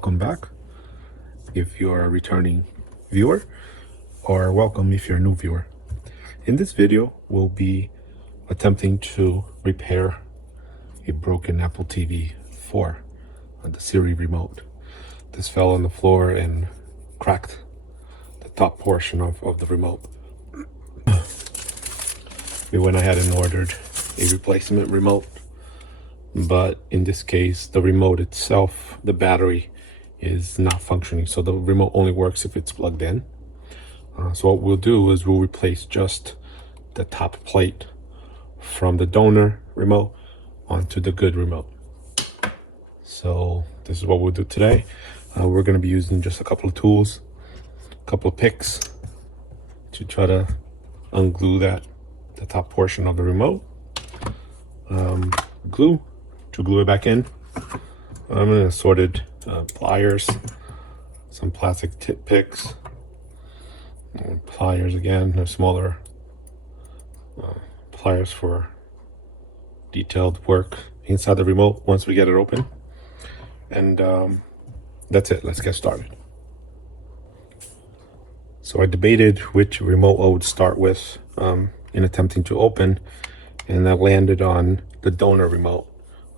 welcome back if you're a returning viewer, or welcome if you're a new viewer. In this video, we'll be attempting to repair a broken Apple TV 4 on the Siri remote. This fell on the floor and cracked the top portion of the remote. We went ahead and ordered a replacement remote, but in this case, the remote itself, the battery is not functioning. So the remote only works if it's plugged in. So what we'll do is we'll replace just the top plate from the donor remote onto the good remote. So this is what we'll do today. We're going to be using just a couple of tools, a couple of picks to try to unglue the top portion of the remote. Glue to glue it back in. I'm in assorted pliers, some plastic tip picks, pliers again. They're smaller pliers for detailed work inside the remote once we get it open. And that's it. Let's get started. So I debated which remote I would start with in attempting to open, and I landed on the donor remote.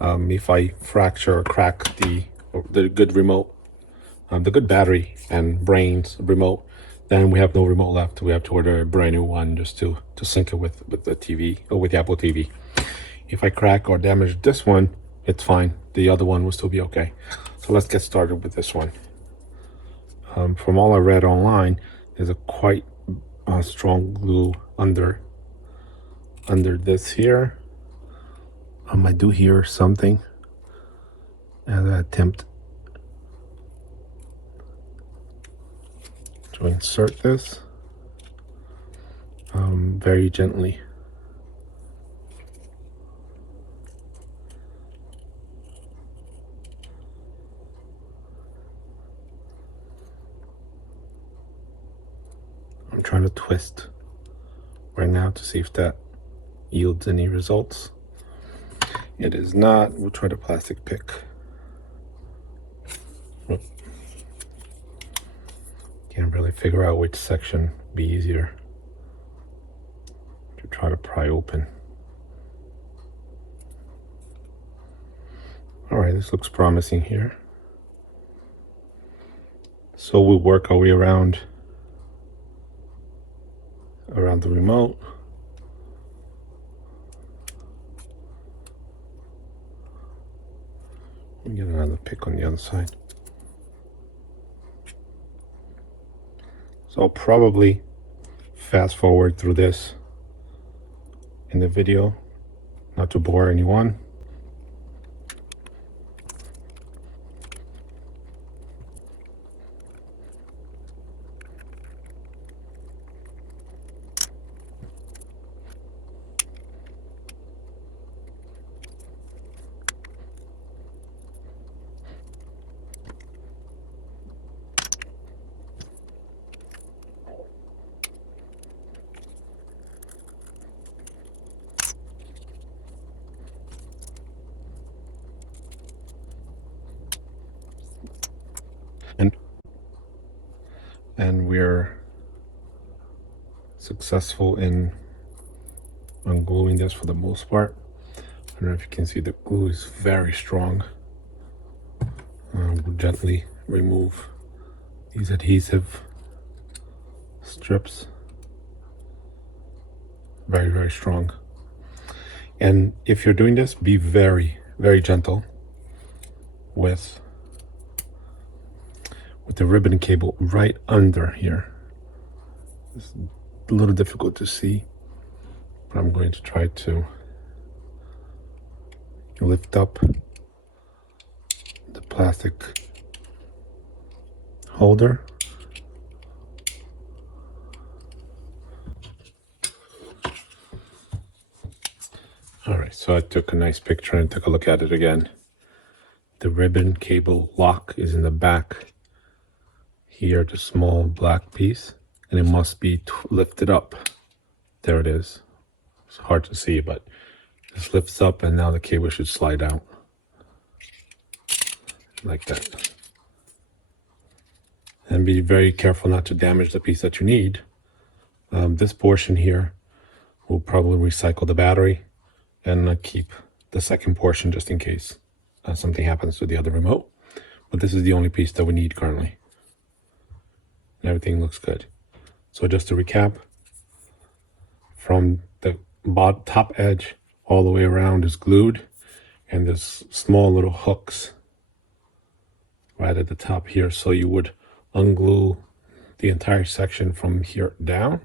If I fracture or crack the good remote, the good battery and brains remote, then we have no remote left. We have to order a brand new one just to sync it with the TV or with the Apple TV. If I crack or damage this one, it's fine. The other one will still be okay. So let's get started with this one. From all I read online, there's a quite strong glue under this here. I do hear something as I attempt to insert this very gently. I'm trying to twist right now to see if that yields any results. It is not. We'll try the plastic pick. Can't really figure out which section would be easier to try to pry open. All right, this looks promising here. So we'll work our way around the remote. Let me get another pick on the other side. So I'll probably fast forward through this in the video, not to bore anyone. And we're successful in ungluing this for the most part. I don't know if you can see the glue is very strong. We'll gently remove these adhesive strips. Very, very strong. And if you're doing this, be very, very gentle with the ribbon cable right under here. It's a little difficult to see, but I'm going to try to lift up the plastic holder. All right, so I took a nice picture and took a look at it again. The ribbon cable lock is in the back here, the small black piece, and it must be lifted up. There it is. It's hard to see, but this lifts up and now the cable should slide out like that. And be very careful not to damage the piece that you need. This portion here will probably recycle the battery and keep the second portion just in case something happens to the other remote. But this is the only piece that we need currently. And everything looks good. So just to recap, from the top edge all the way around is glued, and there's small little hooks right at the top here. So you would unglue the entire section from here down,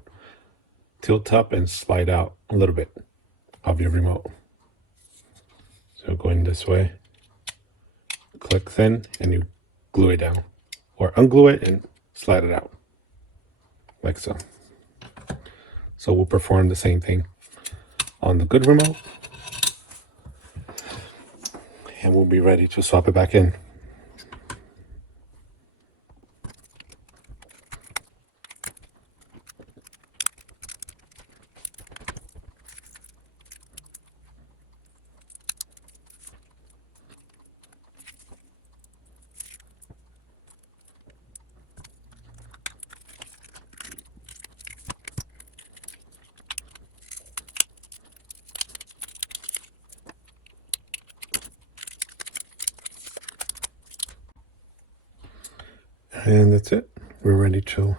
tilt up, and slide out a little bit of your remote. So going this way, click thin, and you glue it down, or unglue it and slide it out, like so. So we'll perform the same thing on the good remote, and we'll be ready to swap it back in. And that's it. We're ready to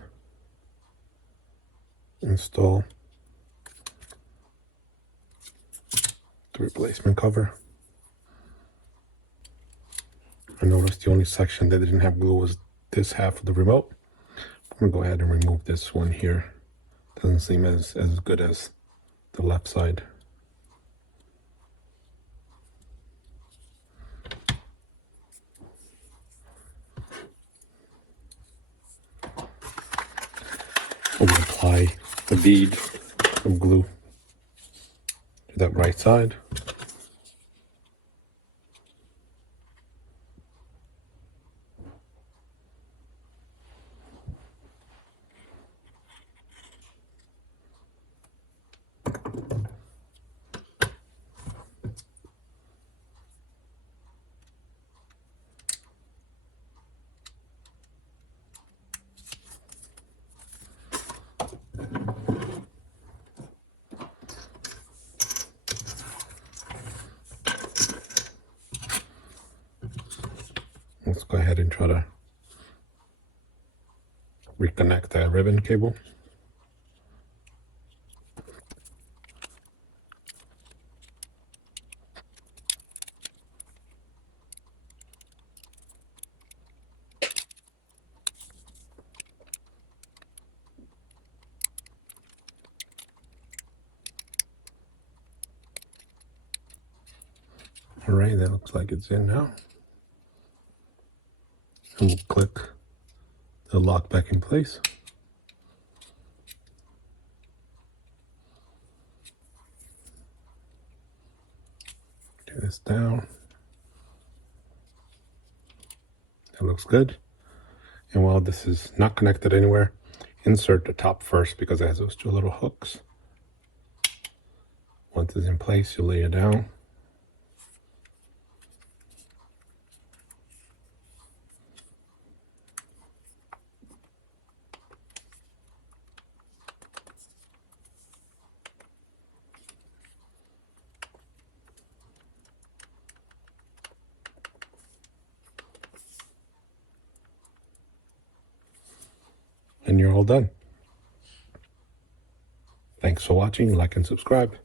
install the replacement cover. I noticed the only section that didn't have glue was this half of the remote. I'm gonna go ahead and remove this one here. Doesn't seem as good as the left side. We'll apply the bead of glue to that right side. Let's go ahead and try to reconnect that ribbon cable. All right, that looks like it's in now. And we'll click the lock back in place. Get this down. That looks good. And while this is not connected anywhere, insert the top first because it has those two little hooks. Once it's in place, you lay it down. And you're all done. Thanks for watching. Like and subscribe.